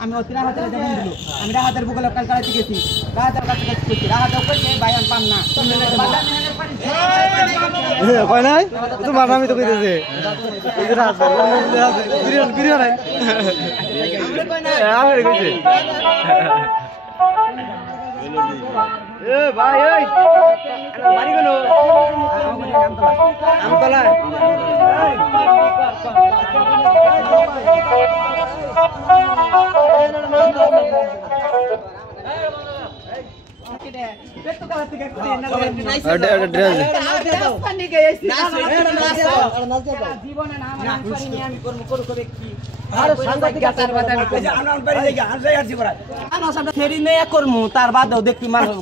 আমি অতিরা হাতের আমি রাহাতের বুকলে কাল কালাতে গেছি রাহাতের কাছে গেছি রাহাতের কইছে ভাই আমি পাম না কয় নাই তো মারামি তো কইতেছে এই রাহাত বিরিয়ানি বিরিয়ানি আমি কইছে এ ভাই এই বাড়ি গেল আমতলা তার বাদেও দেখি মানুষ